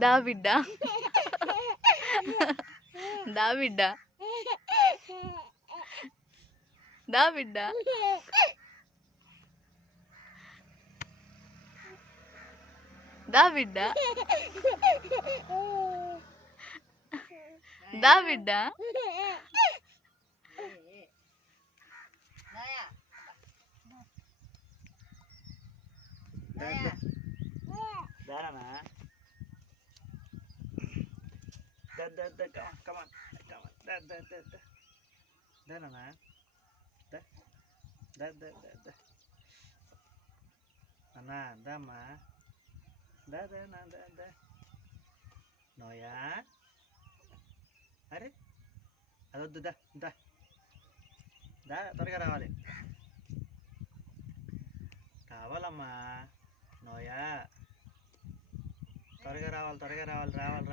దా బిడ్డ, దా బిడ్డ, దా బిడ్డ, దా బిడ్డ, దా బిడ్డ, దారానా కమాన్ దారానా అన్నా దమ్మా నోయా అరే అదొద్దు దా దా దా త్వరగా రావాలి రావాలమ్మా నోయా త్వరగా రావాలి రావాలి రావాలి